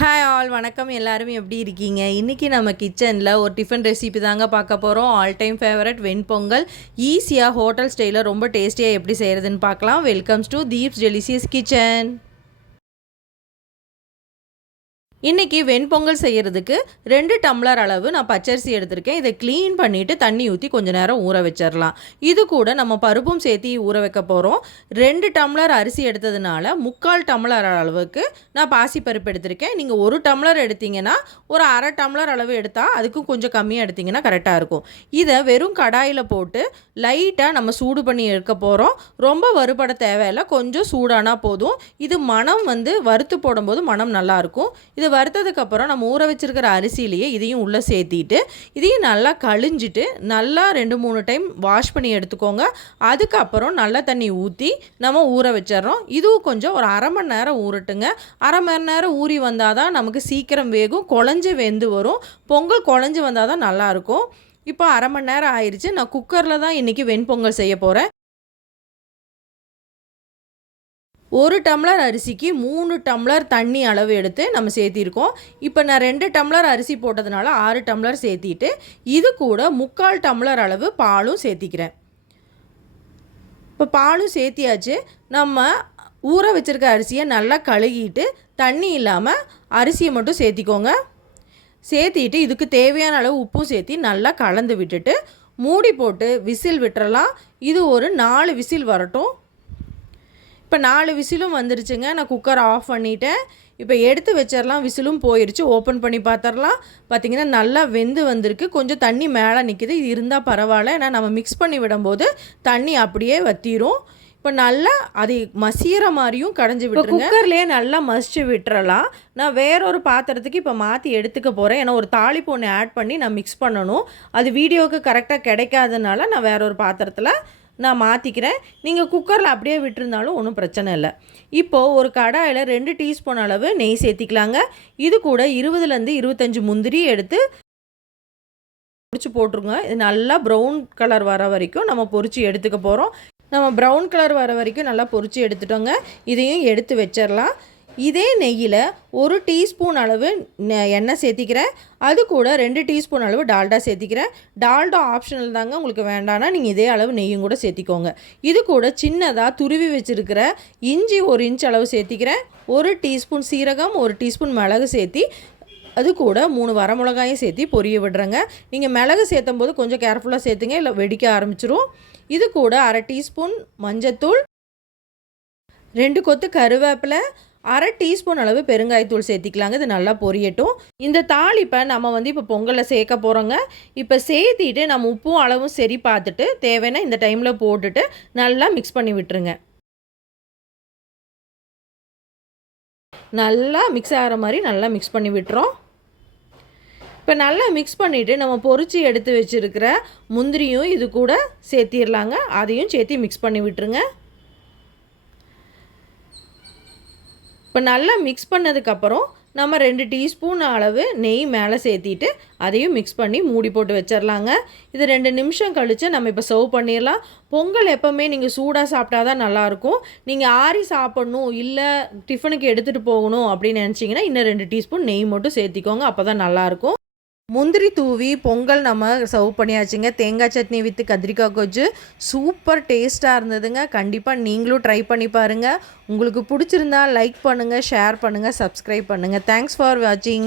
Hi all வணக்கம். எல்லாரும் எப்படி இருக்கீங்க? இன்றைக்கி நம்ம கிச்சனில் ஒரு டிஃபன் ரெசிபி தாங்க பார்க்க போகிறோம். ஆல் டைம் ஃபேவரட் வெண்பொங்கல் ஈஸியாக ஹோட்டல் ஸ்டைலில் ரொம்ப டேஸ்டியாக எப்படி செய்கிறதுன்னு பார்க்கலாம். Welcomes to Deeps delicious kitchen. இன்றைக்கி வெண்பொங்கல் செய்கிறதுக்கு 2 டம்ளர் அளவு நான் பச்சரிசி எடுத்திருக்கேன். இதை க்ளீன் பண்ணிவிட்டு தண்ணி ஊற்றி கொஞ்சம் நேரம் ஊற வச்சிடலாம். இது கூட நம்ம பருப்பும் சேர்த்து ஊற வைக்க போகிறோம். 2 டம்ளர் அரிசி எடுத்ததுனால 3/4 டம்ளர் அளவுக்கு நான் பாசிப்பருப்பு எடுத்திருக்கேன். நீங்கள் 1 டம்ளர் எடுத்திங்கன்னா ஒரு அரை டம்ளர் அளவு எடுத்தால் அதுக்கும் கொஞ்சம் கம்மியாக எடுத்திங்கன்னா கரெக்டாக இருக்கும். இதை வெறும் கடாயில் போட்டு லைட்டாக நம்ம சூடு பண்ணி எடுக்க போகிறோம். ரொம்ப வறுபட தேவையில்லை, கொஞ்சம் சூடானா போதும். இது மணம் வறுத்து போடும்போது மணம் நல்லாயிருக்கும். இது வறுத்ததுக்கப்புறம் நம்ம ஊற வச்சுருக்கிற அரிசியிலேயே இதையும் உள்ளே சேர்த்திட்டு இதையும் நல்லா கழிஞ்சிட்டு நல்லா 2-3 டைம் வாஷ் பண்ணி எடுத்துக்கோங்க. அதுக்கப்புறம் நல்ல தண்ணி ஊற்றி நம்ம ஊற வச்சிடறோம். இதுவும் கொஞ்சம் ஒரு அரை மணி நேரம் ஊறட்டுங்க. அரை மணி நேரம் ஊறி வந்தால் தான் நமக்கு சீக்கிரம் வேகும், குழஞ்சி வெந்து வரும். பொங்கல் குழஞ்சி வந்தால் தான் நல்லாயிருக்கும். இப்போ அரை மணி நேரம் ஆயிடுச்சு. நான் குக்கரில் தான் இன்றைக்கி வெண்பொங்கல் செய்ய போகிறேன். 1 டம்ளர் அரிசிக்கு 3 டம்ளர் தண்ணி அளவு எடுத்து நம்ம சேர்த்திருக்கோம். இப்போ நான் 2 டம்ளர் அரிசி போட்டதுனால 6 டம்ளர் சேர்த்திட்டு இது கூட 3/4 டம்ளர் அளவு பாலும் சேர்த்திக்கிறேன். இப்போ பாலும் சேர்த்தியாச்சு. நம்ம ஊற வச்சுருக்க அரிசியை நல்லா கழுகிட்டு தண்ணி இல்லாமல் அரிசியை மட்டும் சேர்த்திக்கோங்க. சேர்த்திட்டு இதுக்கு தேவையான அளவு உப்பும் சேர்த்தி நல்லா கலந்து விட்டுட்டு மூடி போட்டு விசில் விட்டுறலாம். இது ஒரு 4 விசில் வரட்டும். இப்போ 4 விசிலும் வந்துருச்சுங்க. நான் குக்கரை ஆஃப் பண்ணிவிட்டேன். இப்போ எடுத்து வச்சிடலாம். விசிலும் போயிடுச்சு. ஓப்பன் பண்ணி பார்த்துடலாம். பார்த்திங்கன்னா நல்லா வெந்து வந்திருக்கு. கொஞ்சம் தண்ணி மேலே நிற்கிது. இது இருந்தால் பரவாயில்ல, ஏன்னா நம்ம மிக்ஸ் பண்ணி விடும்போது தண்ணி அப்படியே வற்றிடும். இப்போ நல்லா அதை மசிகிற மாதிரியும் கடைஞ்சி விட்டுருங்க. குக்கர்லேயே நல்லா மசிச்சு விட்டுறலாம். நான் வேறொரு பாத்திரத்துக்கு இப்போ மாற்றி எடுத்துக்க போகிறேன். ஏன்னா ஒரு தாளிப்பு ஒன்று ஆட் பண்ணி நான் மிக்ஸ் பண்ணணும். அது வீடியோவுக்கு கரெக்டாக கிடைக்காதனால நான் வேறொரு பாத்திரத்தில் நான் மாற்றிக்கிறேன். நீங்கள் குக்கரில் அப்படியே விட்டுருந்தாலும் ஒன்றும் பிரச்சனை இல்லை. இப்போது ஒரு கடாயில் 2 டீஸ்பூன் அளவு நெய் சேர்த்திக்கலாங்க. இது கூட 20லேருந்து 25 முந்திரி எடுத்து பொரிச்சு போட்டுருங்க. இது நல்லா ப்ரௌன் கலர் வர வரைக்கும் நம்ம பொரித்து எடுத்துக்க போகிறோம். நம்ம ப்ரௌன் கலர் வர வரைக்கும் நல்லா பொரித்து எடுத்துட்டோங்க. இதையும் எடுத்து வச்சிடலாம். இதே நெய்யில் 1 டீஸ்பூன் அளவு எண்ணெய் சேர்த்திக்கிறேன். அது கூட 2 டீஸ்பூன் அளவு டால்டா சேர்த்திக்கிறேன். டால்டா ஆப்ஷனல் தாங்க, உங்களுக்கு வேண்டானா நீங்கள் இதே அளவு நெய்யும் கூட சேர்த்திக்கோங்க. இது கூட சின்னதாக துருவி வச்சுருக்கிற இஞ்சி 1 இன்ச் அளவு சேர்த்திக்கிறேன். 1 டீஸ்பூன் சீரகம், 1 டீஸ்பூன் மிளகு சேர்த்தி அது கூட 3 வரமிளகாயும் சேர்த்தி பொரிய விடுறேங்க. நீங்கள் மிளகு சேர்த்தும் போது கொஞ்சம் கேர்ஃபுல்லாக சேர்த்துங்க, இல்லை வெடிக்க ஆரம்பிச்சிரும். இது கூட அரை டீஸ்பூன் மஞ்சத்தூள், 2 கொத்து கருவேப்பிலை, அரை டீஸ்பூன் அளவு பெருங்காயத்தூள் சேர்த்திக்கலாங்க. இது நல்லா பொரியட்டும். இந்த தாளிப்பை நம்ம இப்போ பொங்கலில் சேர்க்க போகிறோங்க. இப்போ சேர்த்திட்டு நம்ம உப்பும் அளவும் சரி பார்த்துட்டு தேவைன்னா இந்த டைமில் போட்டுட்டு நல்லா மிக்ஸ் பண்ணி விட்டுருங்க. நல்லா மிக்ஸ் ஆகிற மாதிரி நல்லா மிக்ஸ் பண்ணி விட்டுறோம். இப்போ நல்லா மிக்ஸ் பண்ணிவிட்டு நம்ம பொரிச்சு எடுத்து வச்சுருக்கிற முந்திரியும் இது கூட சேர்த்திடலாங்க. அதையும் சேர்த்து மிக்ஸ் பண்ணி விட்டுருங்க. இப்போ நல்லா மிக்ஸ் பண்ணதுக்கப்புறம் நம்ம 2 டீஸ்பூன் அளவு நெய் மேலே சேர்த்திட்டு அதையும் மிக்ஸ் பண்ணி மூடி போட்டு வச்சிடலாங்க. இது 2 நிமிஷம் கழித்து நம்ம இப்போ சர்வ் பண்ணிடலாம். பொங்கல் எப்போவுமே நீங்கள் சூடாக சாப்பிட்டா தான் நல்லாயிருக்கும். நீங்கள் ஆறி சாப்பிட்ணும், இல்லை டிஃபனுக்கு எடுத்துகிட்டு போகணும் அப்படின்னு நினச்சிங்கன்னா இன்னும் 2 டீஸ்பூன் நெய் மட்டும் சேர்த்திக்கோங்க. அப்போ தான் நல்லாயிருக்கும். முந்திரி தூவி பொங்கல் நம்ம சர்வ் பண்ணியாச்சுங்க. தேங்காய் சட்னி வித் கத்திரிக்காய் கொஜ்ஜு சூப்பர் டேஸ்ட்டாக இருந்ததுங்க. கண்டிப்பாக நீங்களும் ட்ரை பண்ணி பாருங்கள். உங்களுக்கு பிடிச்சிருந்தா லைக் பண்ணுங்கள், ஷேர் பண்ணுங்கள், சப்ஸ்கிரைப் பண்ணுங்கள். தேங்க்ஸ் ஃபார் வாட்சிங்.